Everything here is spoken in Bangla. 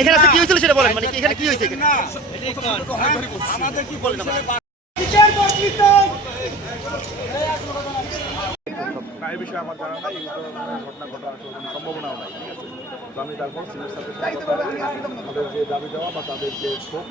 এখানে কি হয়েছিল সেটা বলেন, মানে এখানে কি হয়েছে? এই বিষয়ে আমার জানা নাই, এই ঘটনা ঘটার কোনো সম্ভাবনাও নাই। ঠিক আছে, তো আমি তারপর সিনিয়র সাথে যে দাবি দেওয়া বা তাদের যে ক্ষোভ